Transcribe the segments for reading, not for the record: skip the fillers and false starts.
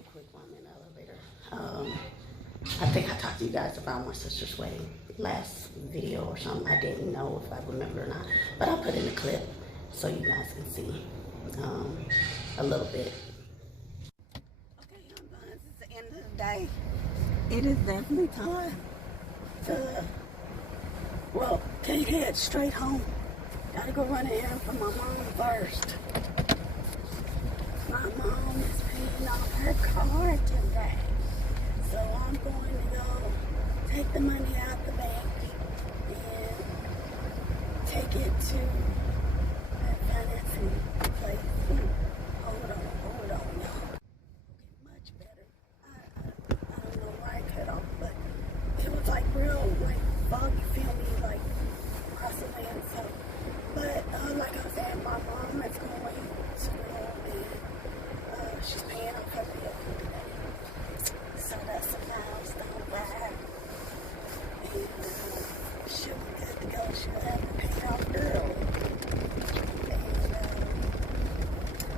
real quick while I'm in the elevator. I think I talked to you guys about my sister's wedding last video or something. I didn't know if I remember or not, but I'll put in a clip so you guys can see a little bit. Okay, young buns, it's the end of the day. It is definitely time to, well, can't head straight home. Gotta go run errand for my mom first. My mom is paying off her car today. So I'm going to go take the money out the bank and take it to that financing place. Hold on, y'all. Okay, much better. I don't know why I cut off, but it was like real, like foggy, feel me, like across the land. So, but like I was saying, my mom is going to school and she's paying off her vehicle today. So that's a milestone for her. And she'll be good to go. She'll have it paid off early. And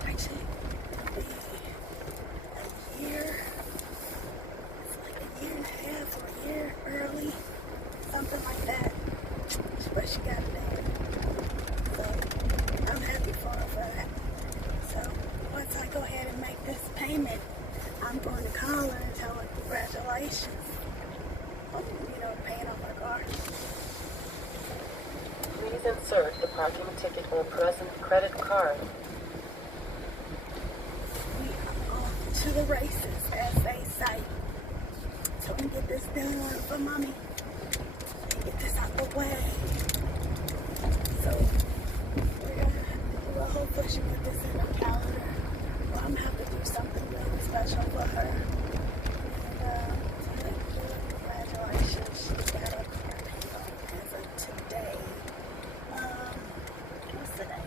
actually, it'll be a year. It's like a year and a half or a year early. Something like that. But she got it done. So I'm happy for her for that. So once I go ahead and make this payment, I'm going to call her and tell her congratulations on, paying off her car. Please insert the parking ticket or present credit card. We are off to the races, as they say. So we can get this done for mommy and get this out the way. So hopefully she put this in her calendar. Well, I'm gonna have to do something really special for her. And congratulations, she got a car paid off as of today. What's today?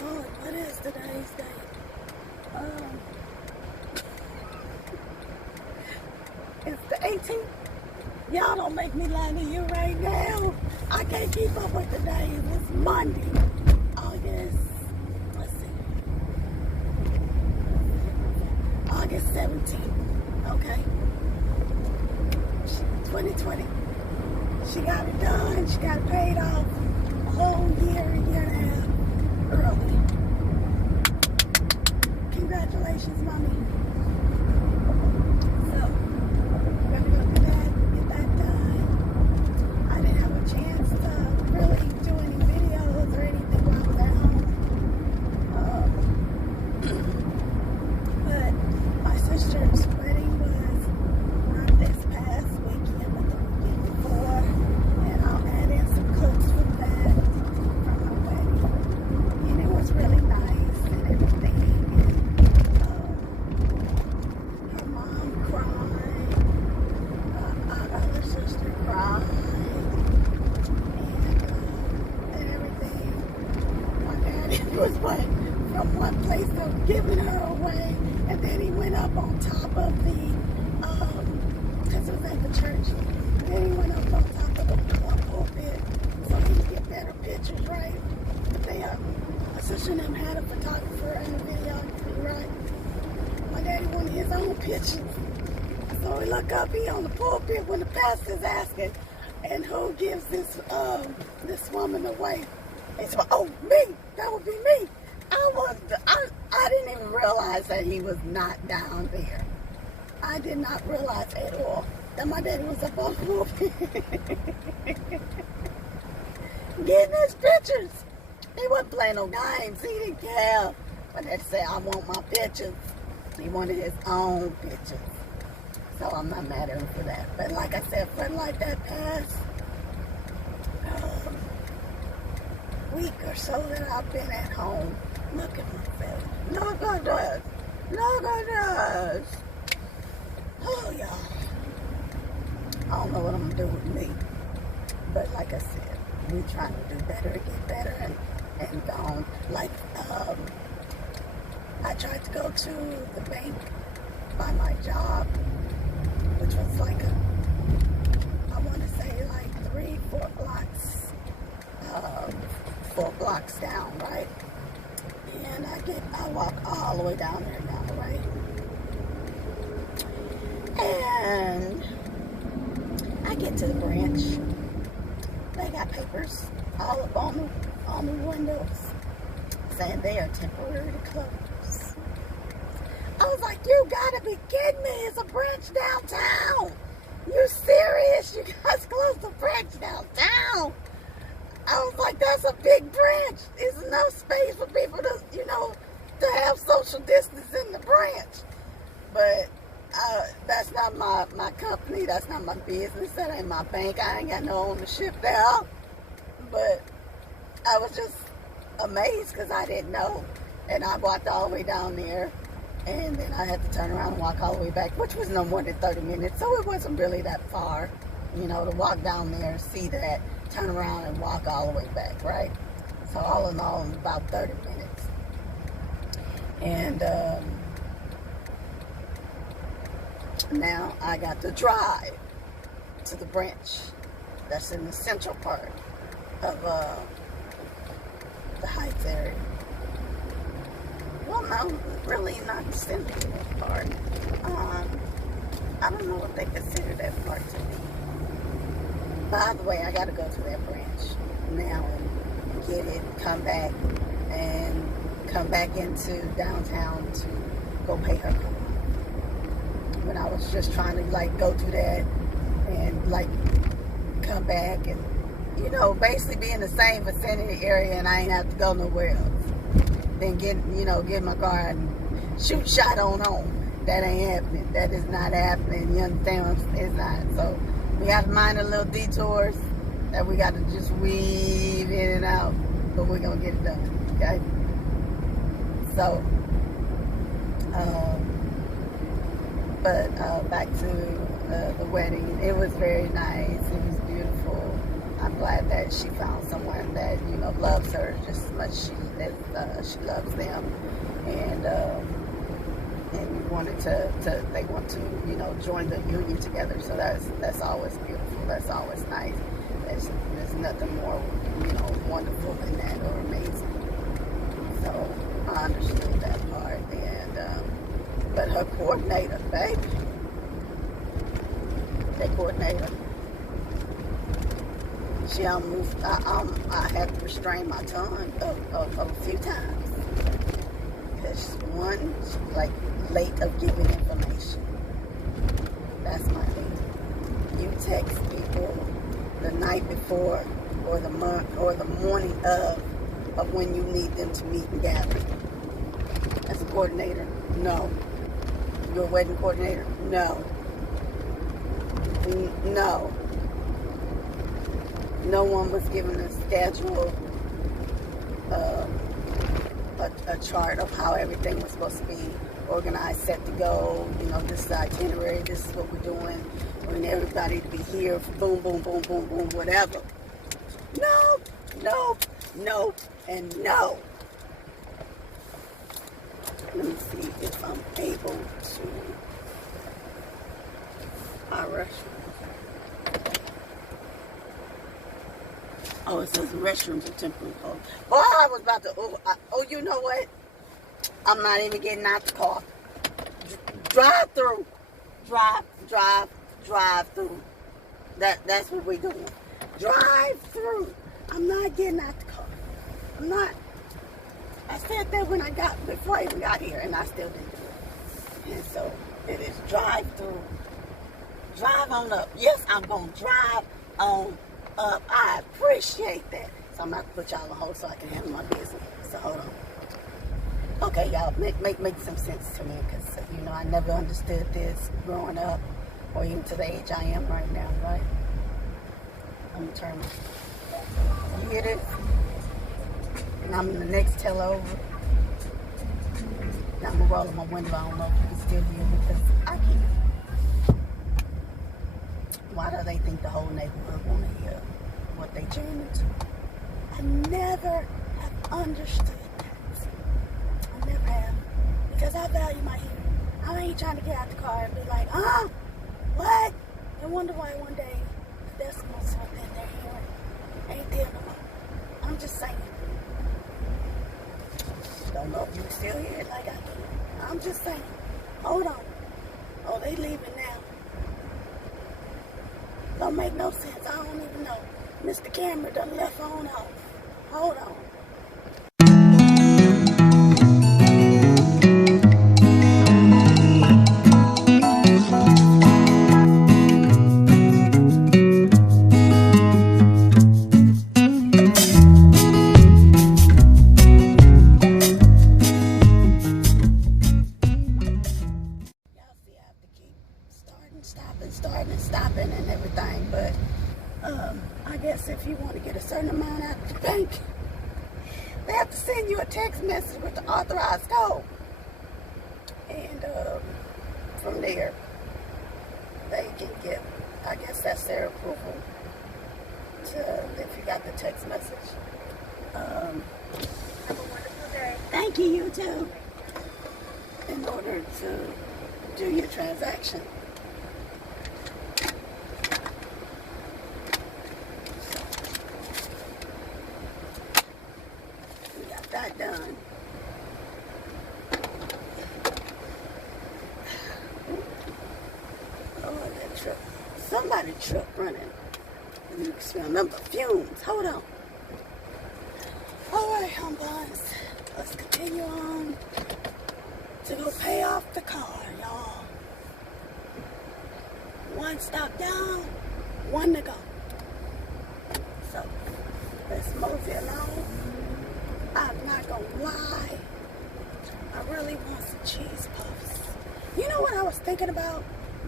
Lord, what is today's date? It's the 18th. Y'all don't make me lie to you right now. I can't keep up with the days. It's Monday. August, let's see. August 17th. Okay. 2020. She got it done. She got it paid off a whole year and a half early. Congratulations, mommy. So, we're gonna go do that, get that done. I didn't have a chance to really do any videos or anything while I was at home. But my sister's wedding was not this past weekend, but the weekend before. And I'll add in some clips from that, from her wedding. And it was really nice and everything. And her mom cried. Our other sister cried. And everything. My daddy was like from one place of giving her away, and then he went up on top of the, because it was at the church, and then he went up on top of the pulpit so he could get better pictures, right? My sister and them had a photographer and a videographer, right? My daddy wanted his own pictures. So we look up, he on the pulpit when the pastor's asking, and who gives this woman away? He said, oh, me, that would be me. I didn't even realize that he was not down there. I did not realize at all that my daddy was up on the pulpit. Getting his pictures. He wasn't playing no games. He didn't care. But they said, I want my pictures. He wanted his own pictures. So I'm not mad at him for that. But like I said, for like that past week or so that I've been at home, look at myself. Look at this. Look at this. Oh, y'all. I don't know what I'm going to do with me. But like I said, we trying to do better and get better and go on. Like, I tried to go to the bank by my job, which was like I want to say like 3-4 blocks, 4 blocks down, right? And I walk all the way down there now, right? And I get to the branch. They got papers all up on the windows saying they are temporarily closed. I was like, you gotta be kidding me. It's a branch downtown. You serious? You guys closed the branch downtown? I was like, that's a big branch. There's enough space for people to, to have social distance in the branch. But that's not my company. That's not my business. That ain't my bank. I ain't got no ownership there. But I was just amazed because I didn't know. And I walked all the way down there. And then I had to turn around and walk all the way back, which was no more than 30 minutes. So it wasn't really that far, to walk down there, see that, turn around and walk all the way back, right? So all in all, about 30 minutes. And now I got to drive to the branch that's in the central part of the Heights area. Well, no, really not the central part. I don't know what they consider that part to be. By the way, I got to go to that branch now and get it, come back into downtown to go pay her car. When I was just trying to go do that and come back and basically be in the same vicinity area, and I ain't have to go nowhere else. Then get my car and shoot shot on home. That ain't happening. That is not happening. You understand? It's not. So we got to mind the little detours that we got to just weave in and out, but we're gonna get it done. Okay. So, back to the wedding. It was very nice. It was beautiful. I'm glad that she found someone that loves her just as much as she loves them, and we wanted they want to join the union together. So that's always beautiful. That's always nice. There's nothing more wonderful than that or amazing. So I understood that part, but her coordinator, baby, that coordinator. She almost, I had to restrain my tongue a few times. Because one, she's late of giving information. That's my thing. You text people the night before or the morning of when you need them to meet and gather. As a coordinator, no. You're a wedding coordinator, no. No. No one was given a schedule, a chart of how everything was supposed to be organized, set to go. This is the itinerary, this is what we're doing. We need everybody to be here, boom, boom, boom, boom, boom, whatever. No, no, no, and no. Let me see if I'm able to. Our restroom. Oh, it says the restrooms are temporarily closed. Boy, I was about to, you know what? I'm not even getting out the car. Drive through. Drive through. That's what we're doing. Drive through. I'm not getting out the car. I'm not. I said that before I even got here, and I still didn't do it. And so, it is drive through. Drive on up. Yes, I'm going to drive on up. I appreciate that. So I'm about to put y'all on hold so I can handle my business. So hold on. Okay, y'all, make some sense to me, because I never understood this growing up, or even to the age I am right now, right? I'm gonna turn. You hear this? And I'm in the next tail over. Now I'm gonna roll my window. I don't know if you can still hear me, because I can't. Why do they think the whole neighborhood want to hear what they jam into? I never have understood that. I never have. Because I value my hearing. I ain't trying to get out the car and be like, what? I wonder why one day the decimals within their hearing ain't there no more. I'm just saying. Don't know if you can still hear it like I can. I'm just saying. Hold on. Oh, they leaving now. Don't make no sense. I don't even know. Mr. Camera done left on off. Hold on. Stopping and everything, but I guess if you want to get a certain amount out of the bank, they have to send you a text message with the authorized code, and from there they can get, I guess that's their approval to, if you got the text message. Have a wonderful day. Thank you, you too. In order to do your transaction. That done. Oh, that truck. Somebody truck running. You can smell them fumes. Hold on. Alright, buns. Let's continue on to go pay off the car, y'all. One stop down, one to go. So, let's mosey along. I'm not gonna lie, I really want some cheese puffs. You know what I was thinking about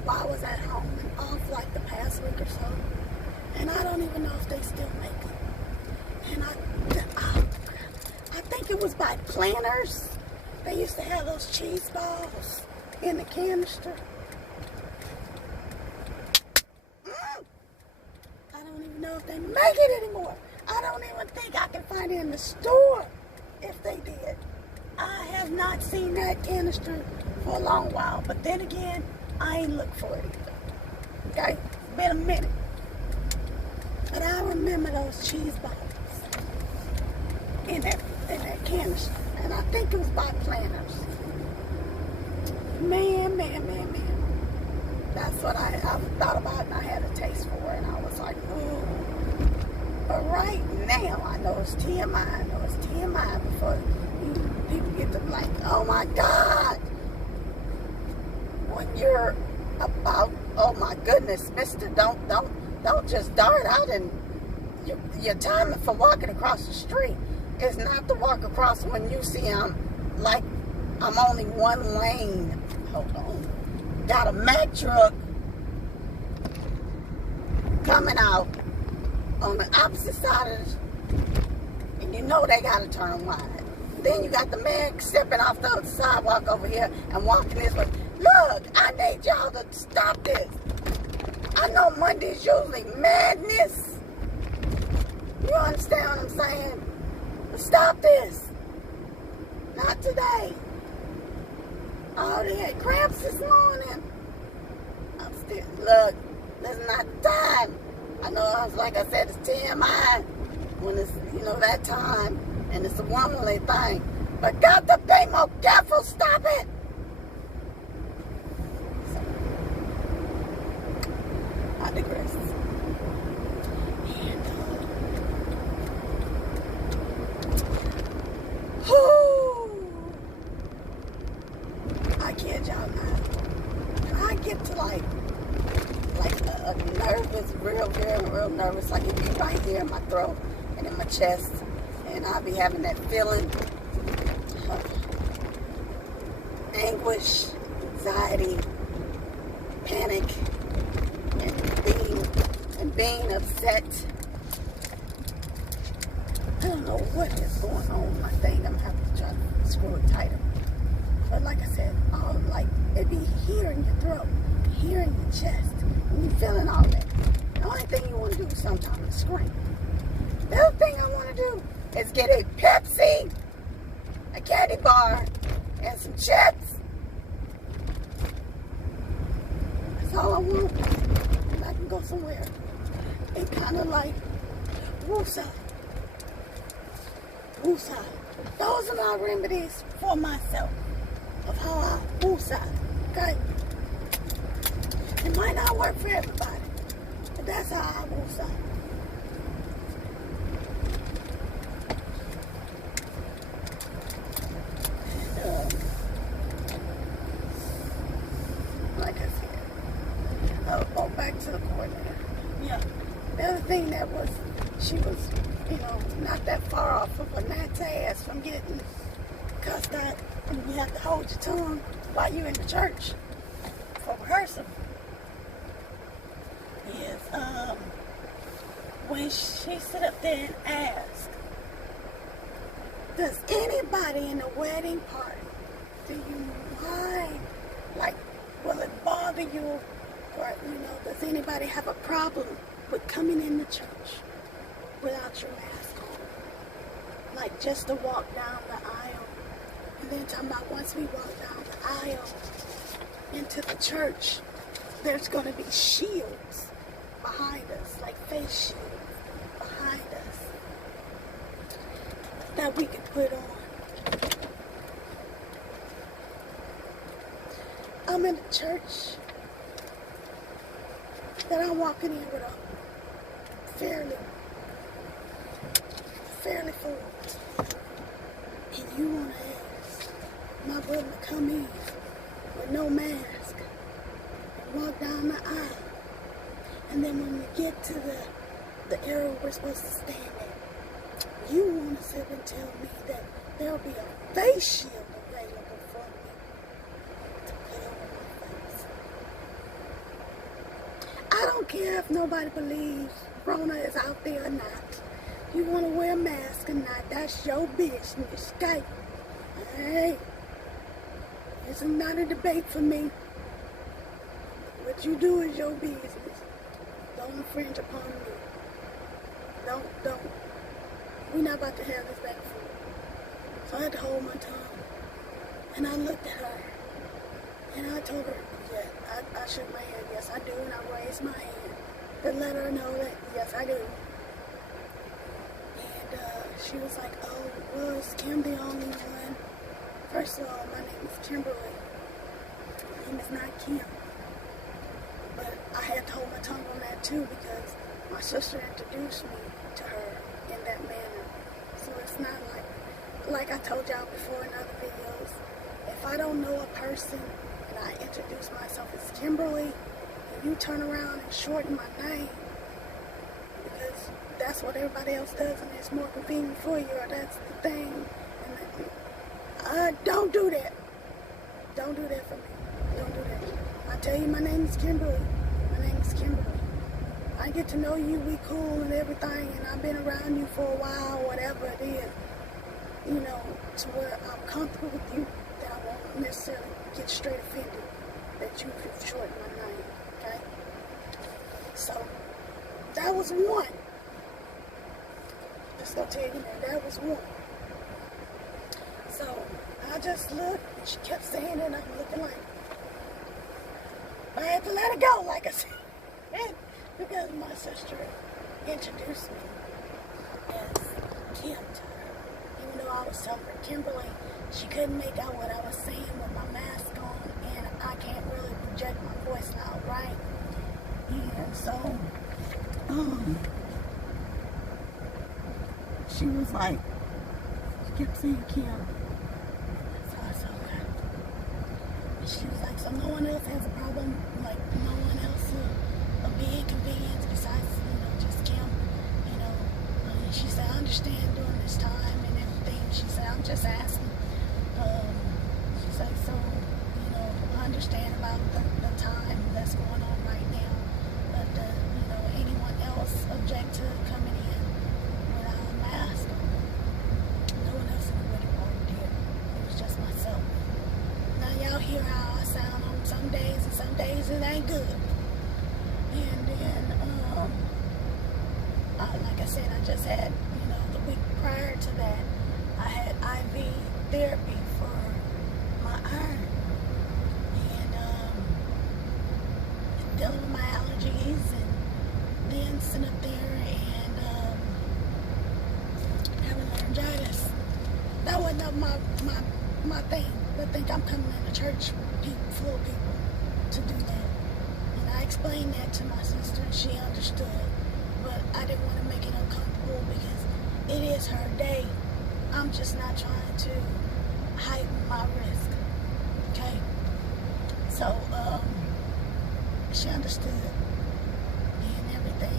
while I was at home and off like the past week or so? And I don't even know if they still make them. And I think it was by Planters. They used to have those cheese balls in the canister. I don't even know if they make it anymore. I don't even think I can find it in the store. If they did, I have not seen that canister for a long while, but then again, I ain't looked for it either. Okay, it's been a minute, but I remember those cheese balls in that canister, and I think it was by Planters. Man, that's what I thought about, and I had a taste for it, and I was like, ooh. But right now, I know it's TMI. I know it's TMI before people get to like, oh my God. When you're about, oh my goodness, mister, don't just dart out, and your timing for walking across the street is not to walk across when you see like I'm only one lane. Hold on. Got a Mack truck coming out on the opposite side of the, and you know they gotta turn wide. Then you got the man stepping off the other sidewalk over here and walking this way. Look, I need y'all to stop this. I know Monday's usually madness. You understand what I'm saying? But stop this. Not today. Oh, they had cramps this morning. I'm still, look, this is not the time. I know, like I said, it's TMI when it's, you know, that time, and it's a womanly thing. But got to be more careful. Stop it. So, I digress. And, I kid y'all not. When I get to like a nervous, real nervous, like it'd be right here in my throat and in my chest, and I'll be having that feeling of anguish, anxiety, panic, and being upset. I don't know what is going on with my thing. I'm gonna have to try to screw it tighter. But like I said, like it'd be here in your throat, here in your chest, and you feeling all that. The only thing you want to do sometimes is scream. The other thing I want to do is get a Pepsi, a candy bar, and some chips. That's all I want. And I can go somewhere and kind of like woosah. Woosah. Those are my remedies for myself of how I woosah. Okay? It might not work for everybody. It That's how I will say. Like I said, I'll go back to the coordinator. Yeah. The other thing that was, she was, not that far off of a gnat's ass from getting cussed out. And you have to hold your tongue while you're in the church for rehearsal. Is when she sit up there and ask, does anybody in the wedding party, do you mind? Like, will it bother you? Or, does anybody have a problem with coming in the church without your mask on? Like, just to walk down the aisle. And then talking about once we walk down the aisle into the church, there's going to be shields behind us, like face shields behind us that we can put on. I'm in a church that I'm walking in with a fairly full. And you want to ask my brother to come in with no mask and walk down the aisle. And then when we get to the area we're supposed to stand at, you want to sit and tell me that there'll be a face shield available for me to put over my face. I don't care if nobody believes Rona is out there or not. You want to wear a mask or not, that's your business, okay? Hey, this is not a debate for me. What you do is your business. Don't infringe upon me. Don't. We're not about to have this back and forth. So I had to hold my tongue. And I looked at her. And I told her, yeah, I shook my head. Yes, I do. And I raised my hand to let her know that, yes, I do. And she was like, oh, well, is Kim the only one? First of all, my name is Kimberly. My name is not Kim. But I had to hold my tongue on that too because my sister introduced me to her in that manner. So it's not like I told y'all before in other videos, if I don't know a person and I introduce myself as Kimberly and you turn around and shorten my name because that's what everybody else does and it's more convenient for you or that's the thing. And don't do that. Don't do that for me. Don't do that. I tell you my name is Kimberly. My name is Kimberly. I get to know you, we cool and everything, and I've been around you for a while, whatever it is, to where I'm comfortable with you, that I won't necessarily get straight offended that you've shortened my name, okay? So, that was one. Just gonna tell you that was one. So, I just looked, and she kept saying it, and I'm looking like, I had to let it go, like I said, because my sister introduced me as Kim to her. Even though I was telling her Kimberly, she couldn't make out what I was saying with my mask on, and I can't really project my voice loud, right? And so, she was like, she kept saying Kim. So I said, okay. And she was like, so no one else has a problem, like no one else will be inconvenienced besides, just Kim, and she said, I understand during this time and everything. She said, I'm just asking. She said, so, I understand about the time that's going on right now, but, anyone else object to coming in without a mask on? No one else in the wedding party did. It was just myself. Now y'all hear how I sound on some days, and some days it ain't good. And then, like I said, I just had, the week prior to that, I had IV therapy for my iron. And dealing with my allergies, and then sitting up there and having laryngitis. That wasn't up my thing. But think I'm coming in the church full of people to do that. And I explained that to my sister and she understood. But I didn't want to make it uncomfortable because it is her day. I'm just not trying to heighten my risk. Okay? So, she understood and everything.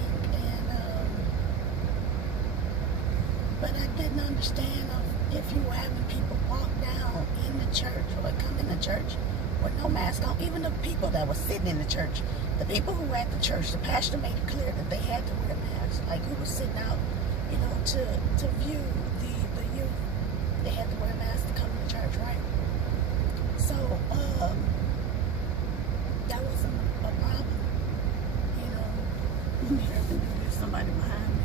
But I didn't understand if you were having people walk down in the church or come in the church with no mask on. Even the people that were sitting in the church, the people who were at the church, the pastor made it clear that they had to wear masks. Like who was sitting out, to view the youth. They had to wear masks to come to the church, right? So, that wasn't a problem. Let me hear them do this. Somebody behind me.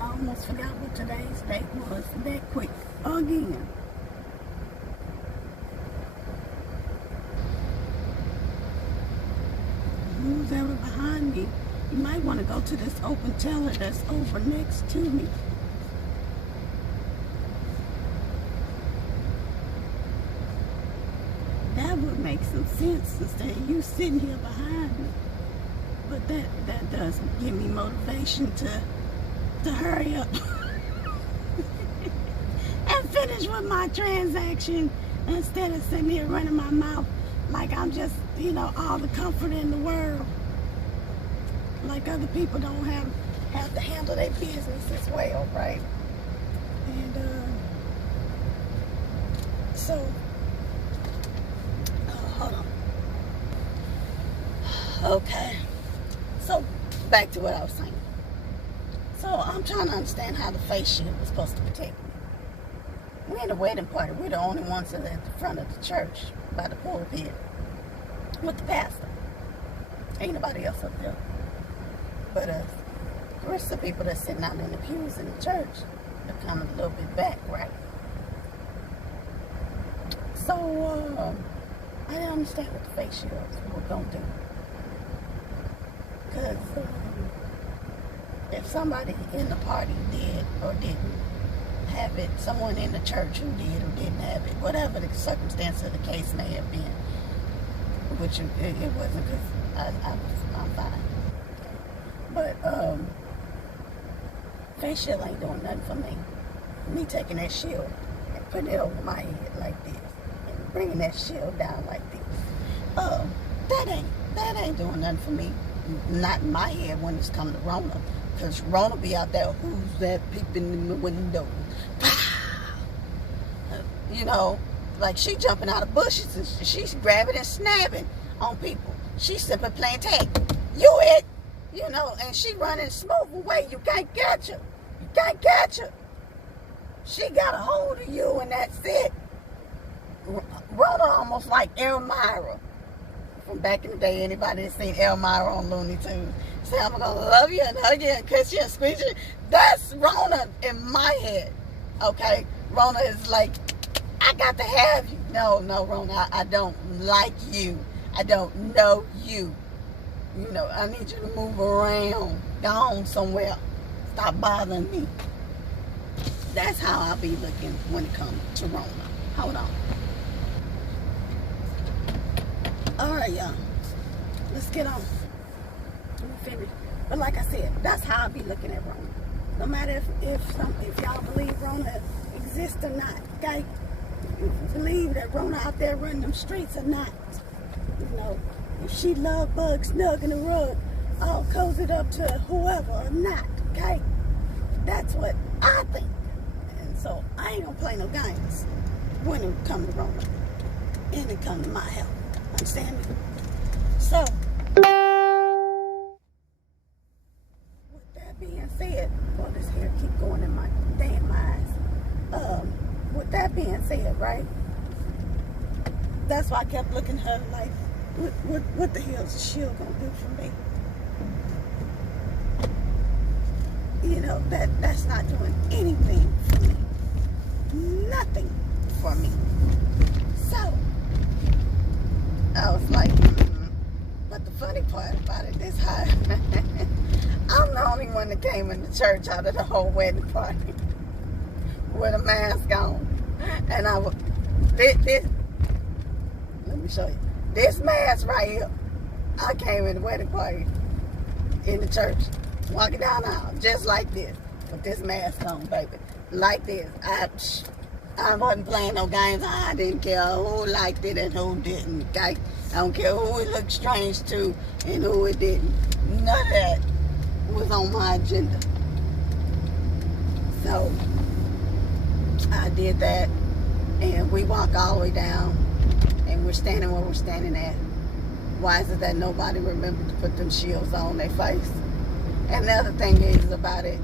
I almost forgot what today's date was. That quick. Again. Who's ever behind me? You might want to go to this open teller that's over next to me. That would make some sense instead of you sitting here behind me. But that doesn't give me motivation to hurry up and finish with my transaction instead of sitting here running my mouth like I'm just, all the comfort in the world. Like other people don't have to handle their business as well, right? And so, hold on. Okay. So, back to what I was saying. So, I'm trying to understand how the face shield was supposed to protect me. We're at a wedding party. We're the only ones that are at the front of the church by the pulpit with the pastor. Ain't nobody else up there but us. The rest of the people that's sitting out in the pews in the church are kind of a little bit back, right? So, I didn't understand what the face shields were going to do. Because if somebody in the party did or didn't have it, someone in the church who did or didn't have it, whatever the circumstance of the case may have been, which it wasn't, because I'm fine. But face shield ain't doing nothing for me. Me taking that shield and putting it over my head like this and bringing that shield down like this, that ain't doing nothing for me. Not in my head when it's come to Rona, because Rona be out there, who's that peeping in the window? Like she jumping out of bushes and she's grabbing and snapping on people. She's simply playing tag. You it, and she running smooth away. You can't catch her. You can't catch her. She got a hold of you and that's it. Rona almost like Elmira. From back in the day, anybody that's seen Elmira on Looney Tunes, say, I'm gonna love you and hug you and kiss you and squeeze you. That's Rona in my head, okay? Rona is like, I got to have you. No, Rona, I don't like you. I don't know you. I need you to move around. Go on somewhere. Stop bothering me. That's how I be looking when it comes to Rona. Hold on. Alright, y'all. Let's get on. Let me finish. But like I said, that's how I be looking at Rona. No matter if y'all believe Rona exists or not, okay? If you believe that Rona out there running them streets or not. If she love bugs snug in the rug, all cozied up to whoever or not, okay? That's what I think. And so I ain't gonna play no games when it comes to Rona. And it comes to my health. Understand me? So, with that being said, this hair keep going in my damn eyes. With that being said, right? That's why I kept looking at her like, what the hell is she gonna do for me? That's not doing anything for me. Nothing for me. So, I was like, but the funny part about it is how I'm the only one that came in the church out of the whole wedding party with a mask on. And I was, show you. This mask right here, I came in the wedding party in the church, walking down the aisle, just like this, with this mask on, baby, like this. I wasn't playing no games. I didn't care who liked it and who didn't. Okay? I don't care who it looked strange to and who it didn't. None of that was on my agenda. So I did that, and we walked all the way down, and we're standing where we're standing at. Why is it that nobody remembered to put them shields on their face? And the other thing is about it,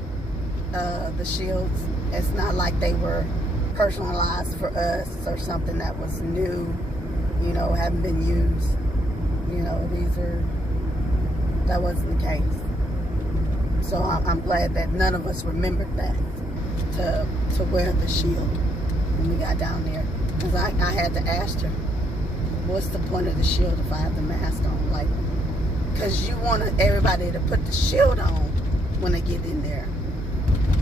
the shields, it's not like they were personalized for us or something that was new, you know, haven't been used. You know, that wasn't the case. So I'm glad that none of us remembered that, to wear the shield when we got down there. Because I had to ask her, what's the point of the shield if I have the mask on? Like, because you want everybody to put the shield on when they get in there.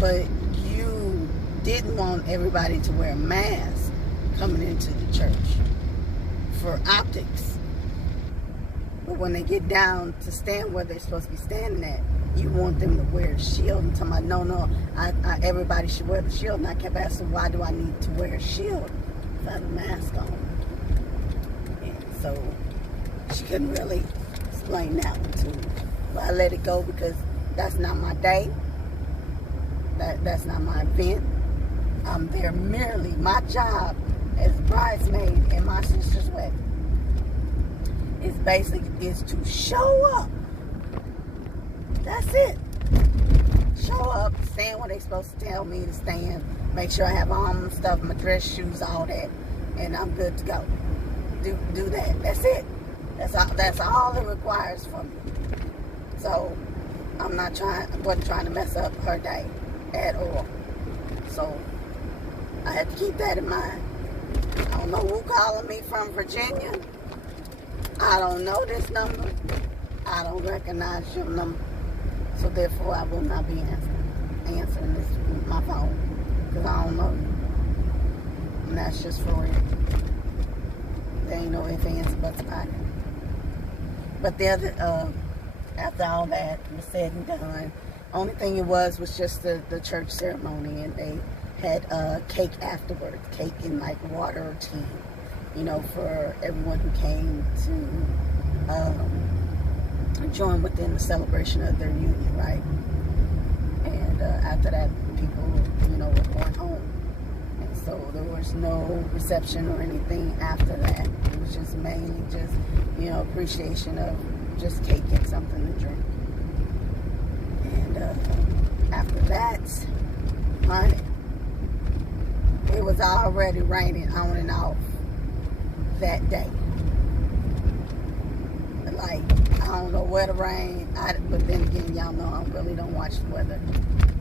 But you didn't want everybody to wear a mask coming into the church for optics. But when they get down to stand where they're supposed to be standing at, you want them to wear a shield. And talking about, no, everybody should wear the shield. And I kept asking, why do I need to wear a shield if I have a mask on? And so she couldn't really explain that one to me. But I let it go because that's not my day. That's not my event. I'm there merely, my job as bridesmaid in my sister's wedding is to show up. That's it. Show up, stand where they're supposed to tell me to stand, make sure I have all my stuff, my dress, shoes, all that, and I'm good to go. Do that. That's it. That's all it requires from me. So I wasn't trying to mess up her day at all. So I had to keep that in mind. I don't know who calling me from Virginia. I don't know this number. I don't recognize your number. So therefore, I will not be answering this with my phone. Because I don't know you. And that's just for real. There ain't no ifs, ands, or buts about it. But the other, after all that was said and done, only thing it was just the church ceremony, and they had cake afterwards, cake in like water or tea, you know, for everyone who came to join within the celebration of their union, right? And after that, people, you know, were going home. And so there was no reception or anything after that. It was just mainly just, you know, appreciation of just cake and something to drink. And after that, honey, it was already raining on and off that day. Like, I don't know where the rain, but then again, y'all know I really don't watch the weather.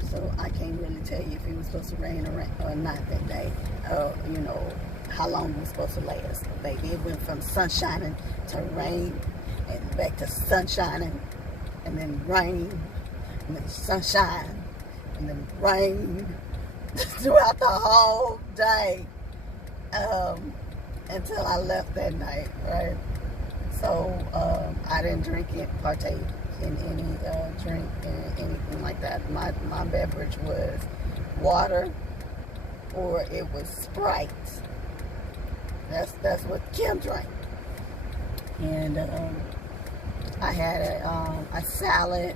So I can't really tell you if it was supposed to rain or not that day. You know, how long it was supposed to last. Baby, it went from sunshining to rain, and back to sunshining, and then rain, and then sunshine, and then rain, throughout the whole day, until I left that night, right? So I didn't partake in any drink and anything like that. My beverage was water, or it was Sprite. That's what Kim drank. And I had a salad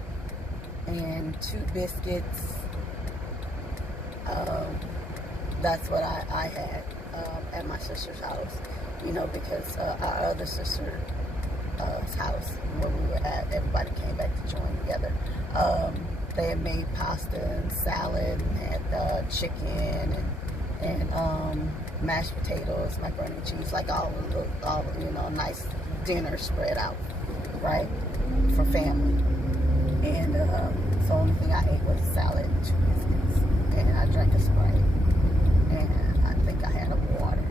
and 2 biscuits. That's what I had at my sister's house, you know, because our other sister's house where we were at, everybody came back to join together. They had made pasta and salad and had chicken and mashed potatoes, macaroni and cheese, like all you know, nice dinner spread out, right, for family. And so the only thing I ate was salad and 2 biscuits, and I drank a Sprite, and I think I had a water,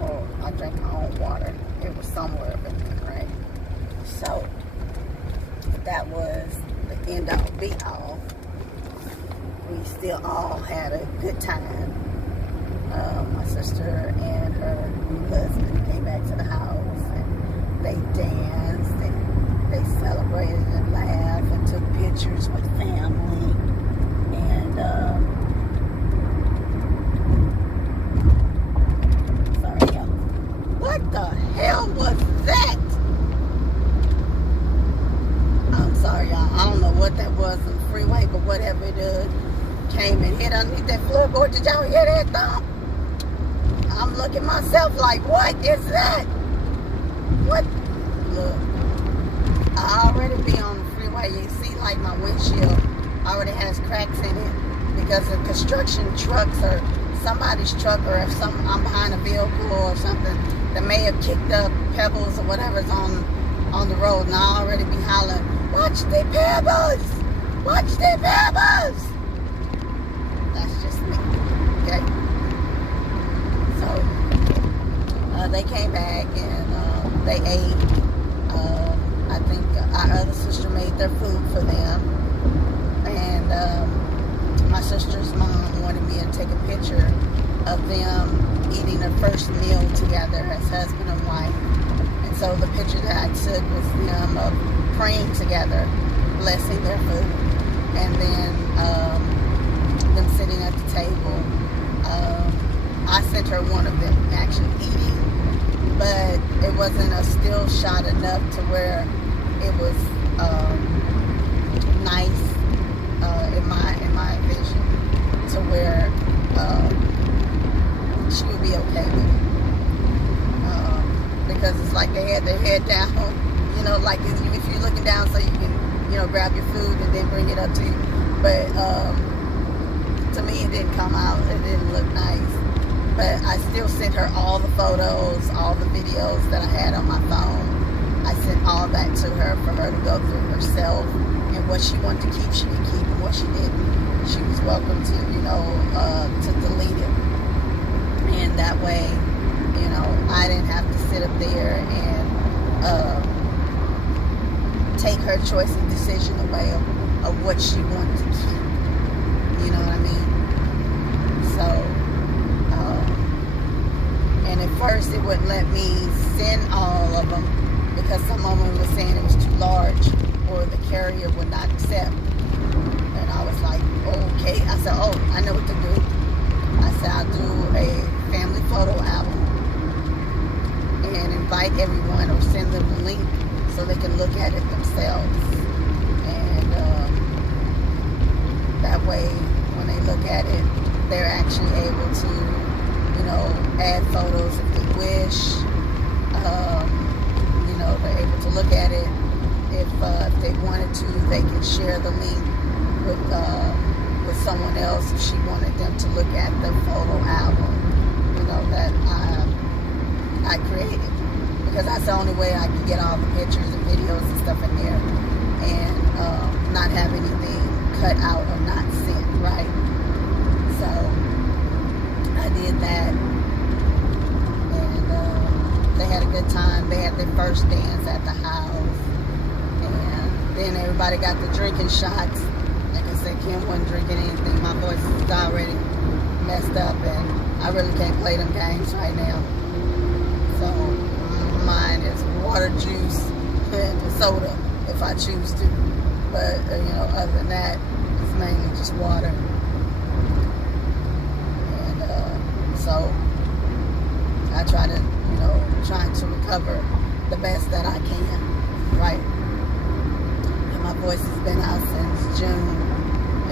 or I drank my own water. It was somewhere up in there, right? So that was the end all be all. We still all had a good time. My sister and her new husband came back danced and they celebrated and laughed and took pictures with family. And sorry, y'all. What the hell was that? I'm sorry, y'all. I don't know what that was on the freeway, but whatever it is, came and hit underneath that floorboard. Did y'all hear that thump? I'm looking myself like, what is that? What? Look, I already be on the freeway. You see, like, my windshield already has cracks in it because of construction trucks or somebody's truck, or if I'm behind a vehicle or something that may have kicked up pebbles or whatever's on the road, and I already be hollering, watch the pebbles! Watch the pebbles! That's just me, okay? So, they came back and they ate. I think our other sister made their food for them. And my sister's mom wanted me to take a picture of them eating their first meal together as husband and wife. And so the picture that I took was them praying together, blessing their food. And then them sitting at the table. I sent her one of them actually eating, but it wasn't a still shot enough to where it was nice in my vision, to where she would be okay with it, because it's like they had their head down, you know, like if you're looking down so you can, you know, grab your food and then bring it up to you. But to me, it didn't come out. It didn't look nice. But I still sent her all the photos, all the videos that I had on my phone. I sent all that to her for her to go through herself. And what she wanted to keep, she could keep. And what she didn't, she was welcome to, you know, to delete it. And that way, you know, I didn't have to sit up there and take her choice and decision away of what she wanted to keep. You know what I mean? So, and at first it wouldn't let me send all of them because some of them were saying it was too large or the carrier would not accept. And I was like, okay. I said, oh, I know what to do. I said, I'll do a family photo album and invite everyone or send them a link so they can look at it themselves. And that way, when they look at it, they're actually able to, you know, add photos if they wish. You know, they're able to look at it. If they wanted to, they can share the link with someone else if she wanted them to look at the photo album, you know, that I created. Because that's the only way I can get all the pictures and videos and stuff in there and not have anything cut out or not sent, right? So I did that, and they had a good time. They had their first dance at the house, and then everybody got the drinking shots. Like I said, Kim wasn't drinking anything. My voice is already messed up, and I really can't play them games right now. So mine is water, juice, and soda if I choose to. But you know, other than that, it's mainly just water. So I try to, you know, trying to recover the best that I can, right? And my voice has been out since June,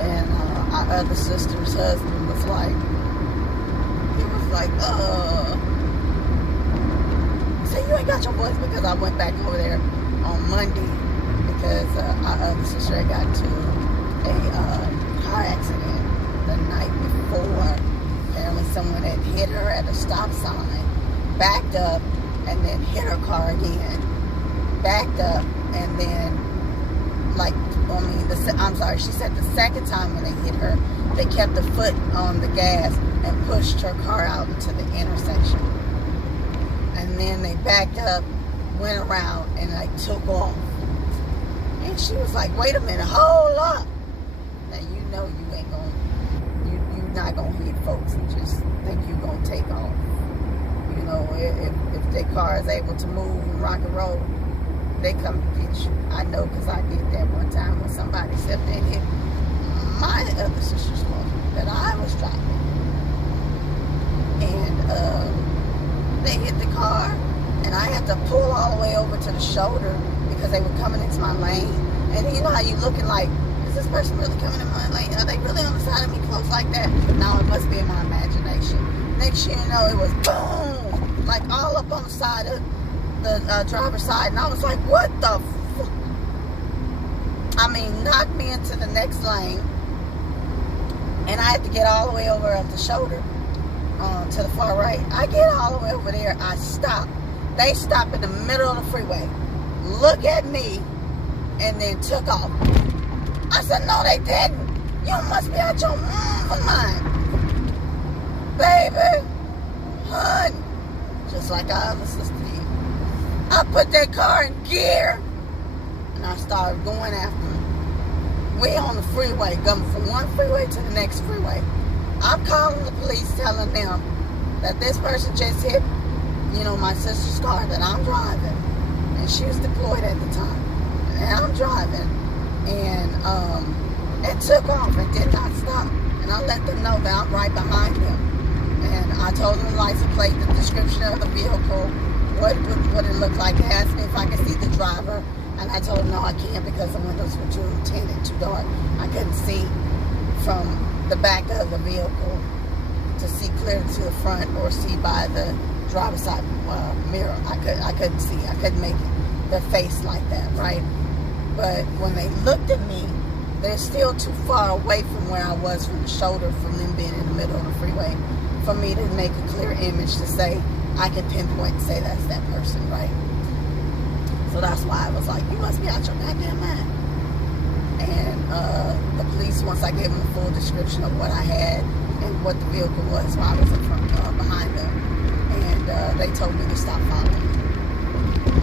and our other sister's husband was like, say you ain't got your voice, because I went back over there on Monday because our other sister had got into a car accident the night before. Apparently someone had hit her at a stop sign, backed up, and then hit her car again. Backed up, and then, she said the second time when they hit her, they kept the foot on the gas and pushed her car out into the intersection. And then they backed up, went around, and took off. And she was like, wait a minute, hold up. Now you know you ain't gonna, you're not gonna hit folks and just think you're gonna take off. You know, if their car is able to move and rock and roll, they come get you. I know because I did that one time when somebody stepped in and hit my other sister's car that I was driving. And they hit the car, and I had to pull all the way over to the shoulder because they were coming into my lane. And you know how you looking like, is this person really coming in my lane? Are they really on the side of me close like that? No, it must be in my imagination. Next thing you know, it was boom, like all up on the side of the driver's side. And I was like, what the fuck? I mean, knocked me into the next lane. And I had to get all the way over at the shoulder to the far right. I get all the way over there. I stop. They stop in the middle of the freeway. Look at me. And then took off. I said, no, they didn't. You must be out your mind. Baby. Hun. Just like our other sister did. I put that car in gear. And I started going after him. We on the freeway, going from one freeway to the next freeway. I'm calling the police, telling them that this person just hit, you know, my sister's car that I'm driving. And she was deployed at the time. And I'm driving. And it took off. It did not stop. And I let them know that I'm right behind them. And I told them the license plate, the description of the vehicle, what it looked like. They asked me if I could see the driver. And I told them, no, I can't because the windows were too tinted, too dark. I couldn't see from the back of the vehicle to see clear to the front or see by the driver's side mirror. I couldn't see. I couldn't make their face like that, right? But when they looked at me, they're still too far away from where I was from the shoulder, from them being in the middle of the freeway, for me to make a clear image to say, I can pinpoint and say that's that person, right? So that's why I was like, you must be out your goddamn mind. And the police, once I gave them the full description of what I had and what the vehicle was while I was in front, behind them, and they told me to stop following me.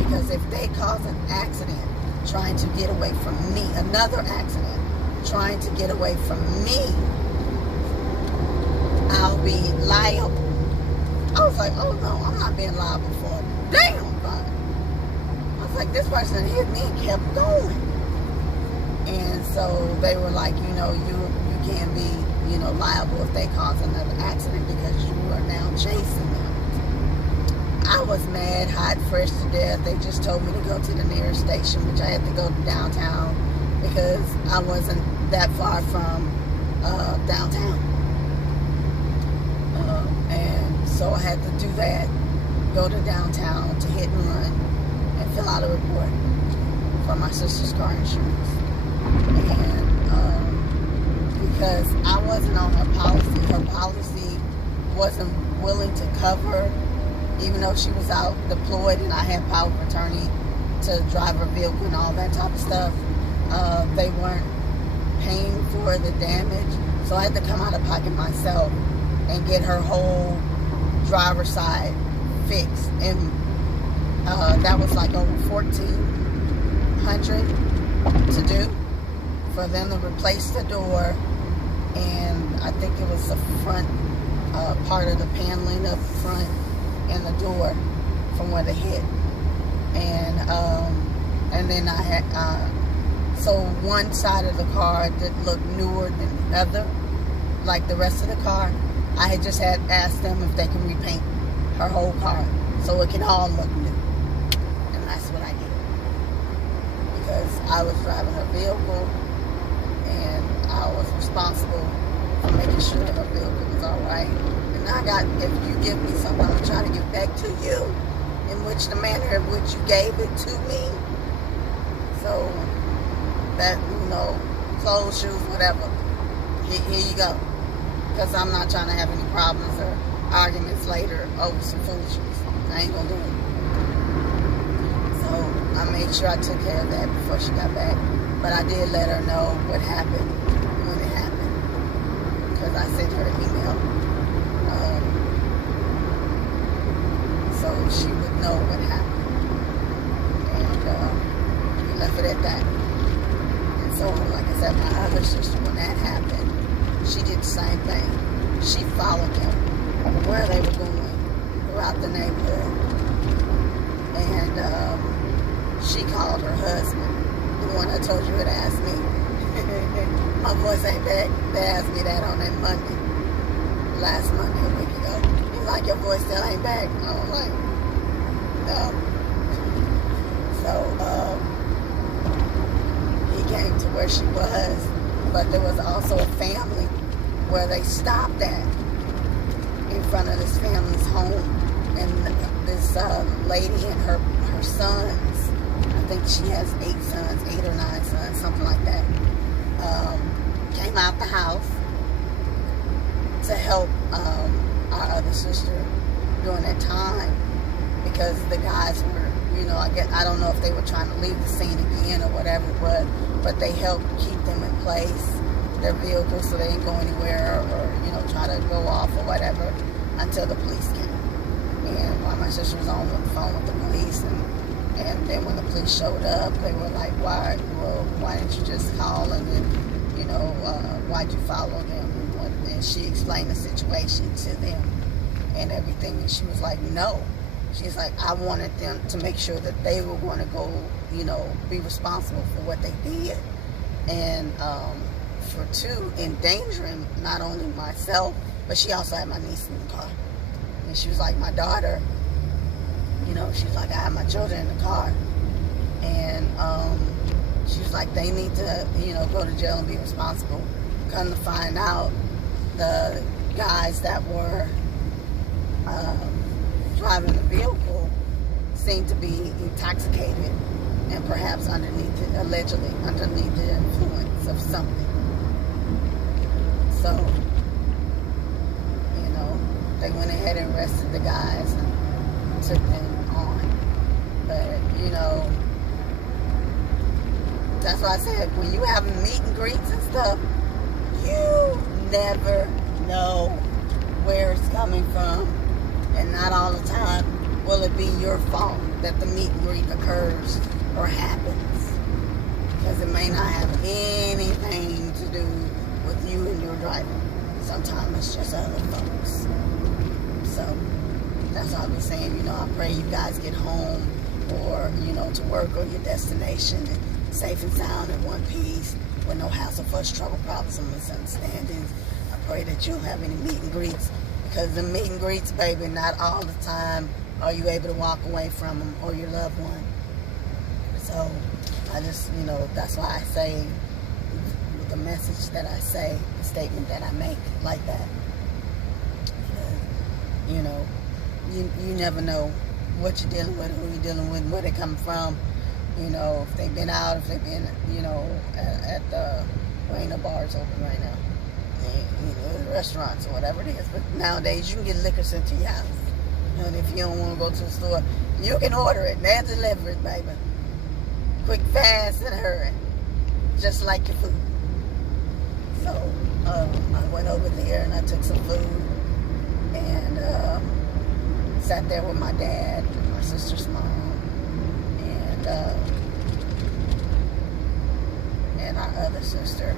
Because if they cause an accident trying to get away from me, another accident trying to get away from me, I'll be liable. I was like, oh no, I'm not being liable for a damn fine. I was like, this person hit me and kept going. And so they were like, you know, you can be, you know, liable if they cause another accident because you are now chasing them. I was mad, hot, fresh to death. They just told me to go to the nearest station, which I had to go to downtown because I wasn't that far from downtown. And so I had to do that, go to downtown to hit and run and fill out a report for my sister's car insurance. And because I wasn't on her policy wasn't willing to cover, even though she was out deployed and I had power of attorney to drive her vehicle and all that type of stuff. They weren't paying for the damage, so I had to come out of pocket myself and get her whole driver's side fixed. And that was like over $1,400 to do for them to replace the door, and I think it was the front part of the paneling up front and the door from where they hit. And then I had so one side of the car that looked newer than the other, like the rest of the car. I had just had asked them if they can repaint her whole car so it can all look new, and that's what I did because I was driving her vehicle and I was responsible for making sure her vehicle was all right. And I got, if you give me something, I'm trying to give back to you in which the manner in which you gave it to me. So that, you know, clothes, shoes, whatever, here you go. Because I'm not trying to have any problems or arguments later over some foolishness. I ain't gonna do it. So I made sure I took care of that before she got back. But I did let her know what happened when it happened. Because I sent her an email. So she would know what happened. And we left it at that. And so, like I said, my other sister, when that happened, she did the same thing. She followed them where they were going throughout the neighborhood. And she called her husband, the one I told you had asked me. My voice ain't back. They asked me that on that Monday, last Monday, a week ago. He's like, your voice still ain't back. I was like, no. So, he came to where she was, but there was also a family where they stopped at in front of this family's home, and this lady and her sons, I think she has 8 or 9 sons, something like that, came out the house to help our other sister during that time, because the guys were, you know, I don't know if they were trying to leave the scene again or whatever, but they helped keep them in place, their vehicles, so they didn't go anywhere or, you know, try to go off or whatever until the police came. And while my sister was on the phone with the police, and then when the police showed up, they were like, why didn't you just call, and then, you know, why'd you follow them? And she explained the situation to them and everything, and she was like, no. She's like, I wanted them to make sure that they were going to go, you know, be responsible for what they did. And for 2, endangering not only myself, but she also had my niece in the car. And she was like, my daughter, you know, she was like, I have my children in the car. And she was like, they need to, you know, go to jail and be responsible. Come to find out, the guys that were driving the vehicle seemed to be intoxicated and perhaps allegedly underneath the influence of something. So, you know, they went ahead and arrested the guys and took them on. But, you know, that's why I said, when you have meet and greets and stuff, you never know where it's coming from. And not all the time will it be your fault that the meet and greet occurs or happens. Because it may not have anything to do with you and your driving. Sometimes it's just other folks. So that's all I'll be saying. You know, I pray you guys get home, or, you know, to work or your destination, and safe and sound in one piece with no hassle, fuss, trouble, problems, and misunderstandings. I pray that you don't have any meet and greets, because the meet and greets, baby, not all the time are you able to walk away from them or your loved one. So I just, you know, that's why I say the message that I say, the statement that I make like that. You know, you never know what you're dealing with, who you're dealing with, where they come from. You know, if they've been out, if they've been, you know, at the, well, ain't no bars open right now. You know, restaurants or whatever it is. But nowadays, you can get liquor sent to your house. And if you don't want to go to the store, you can order it. They'll deliver it, baby. Quick, fast, and hurry. Just like your food. So, I went over there and I took some food. And sat there with my dad, my sister's mom, and our other sister.